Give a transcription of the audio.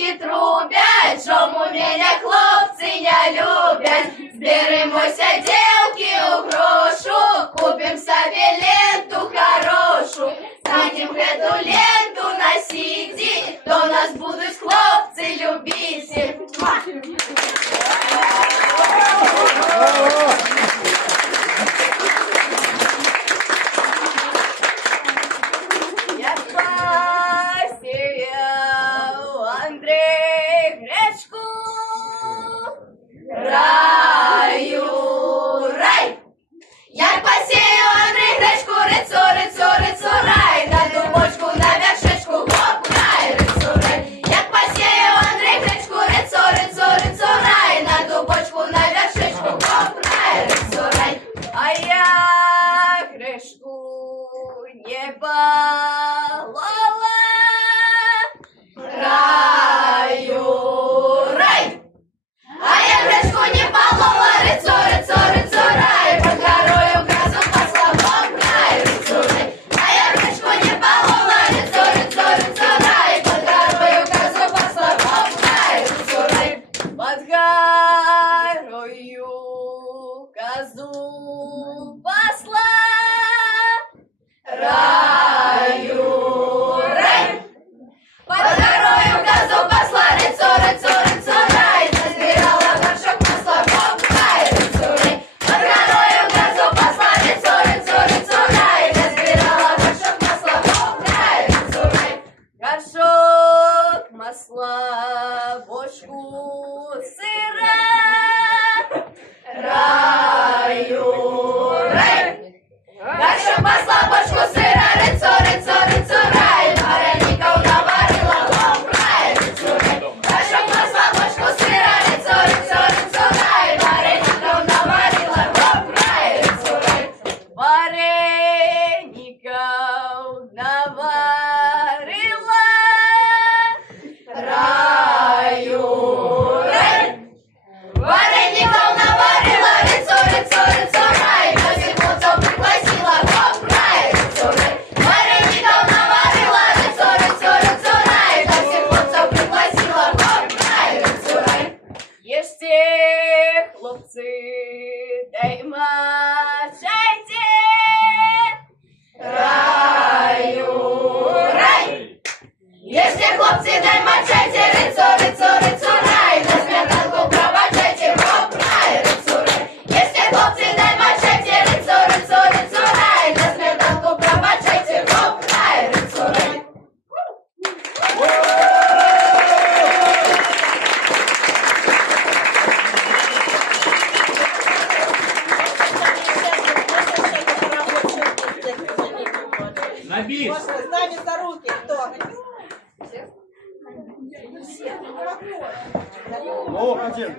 дівки трубять, чому мене хлопці не люблять. Зберемося, дівки, у грошу, купим собі ленту хорошу. Станем эту ленту носить, то нас будуть хлопці любити. Раю, рай! Як посію Андрій гречку, рицу, рицу, рицу, рай! На дубочку, на вяшечку, гоп, рай, рицу, рай! Як посію Андрій гречку, рицу, рицу, рицу, рай! На дубочку, на вяшечку, гоп, рай, рицу, рай! А я гречку не балала. Раю, рай! А я гречку не балала, рицу, рицу, рицу, рай, под горою газу посла Бог рай, рицу, рай. А я гречку не балала, рицу, рицу, рицу, рай, под горою газу посла Бог рай, рицу, рай. Под горою газу посла раю, рай. Под горою газу посла, рицу, рицу, рицу, рай, назбирала горшок масла, гоп, рай, рицу, рай. Под горою газу посла, рицу, рицу, рицу, рай, назбирала горшок масла, гоп, рай, рицу, рай. Горшок масла, бочку сыра, раю, рай. Горшок масла, бочку сыра, рицу, рицу, рицу, рай, вареников наварила, гоп, рай, рицу, рай. Горшок масла, бочку сыра, рицу, рицу, рицу, рай, вареников наварила, гоп, рай, рицу, рай. Вареников наварила, раю, рай. Вареников наварила, рицу, рицу, рицу, рай, на зимуцов пригласила, гоп, рай, рицу, рай. Вареников наварила, рицу, рицу, рицу, рай, на зимуцов пригласила, гоп, рай, рицу, рай. Ешьте, хлопцы, дай мачайте, раю, рай. Ешьте, хлопцы, дай мачайте, рицу, рицу, рицу, рай, на сметанку пробачайте, гоп, рай, рицу, рай. Ешьте, хлопцы, дай мачайте, рицу, рицу, рицу, рай, на сметанку пробачайте, гоп, рай, рицу, рай. На бис! С нами за руки кто? Ну, один.